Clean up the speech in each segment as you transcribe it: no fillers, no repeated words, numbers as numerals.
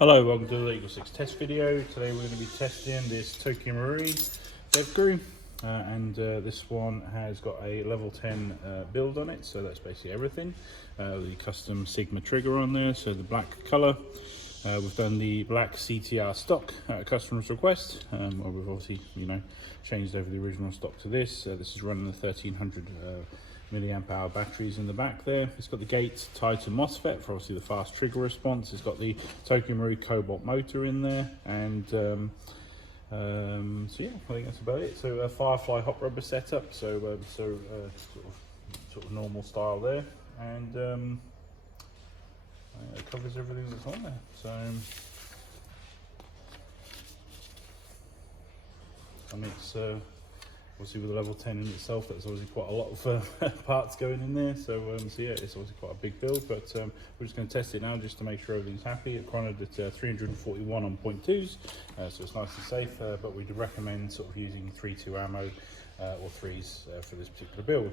Hello, welcome to the EagleSix test video. Today we're going to be testing this Tokyo Marine Devgru, and this one has got a level 10 build on it, so that's basically everything. The custom Sigma trigger on there, so the black colour. We've done the black CTR stock at a customer's request. Well, we've obviously, changed over the original stock to this. This is running the 1300 milliamp hour batteries in the back there. It's got the Gate Titan MOSFET for obviously the fast trigger response. It's got the Tokyo Marine Cobalt motor in there, and so yeah, I think that's about it. So a Firefly hot rubber setup, so sort of normal style there, and it covers everything that's on there. So I mean, it's obviously with a level 10 in itself, there's obviously quite a lot of parts going in there. So yeah, it's obviously quite a big build, but we're just going to test it now just to make sure everything's happy. It chronoed at 341 on 0.2s, so it's nice and safe, but we'd recommend sort of using 3.2 ammo or 3s for this particular build.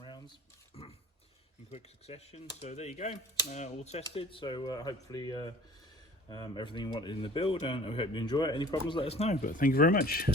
Rounds in quick succession. So there you go, all tested. So hopefully everything you wanted in the build, and I hope you enjoy it. Any problems, let us know. But thank you very much.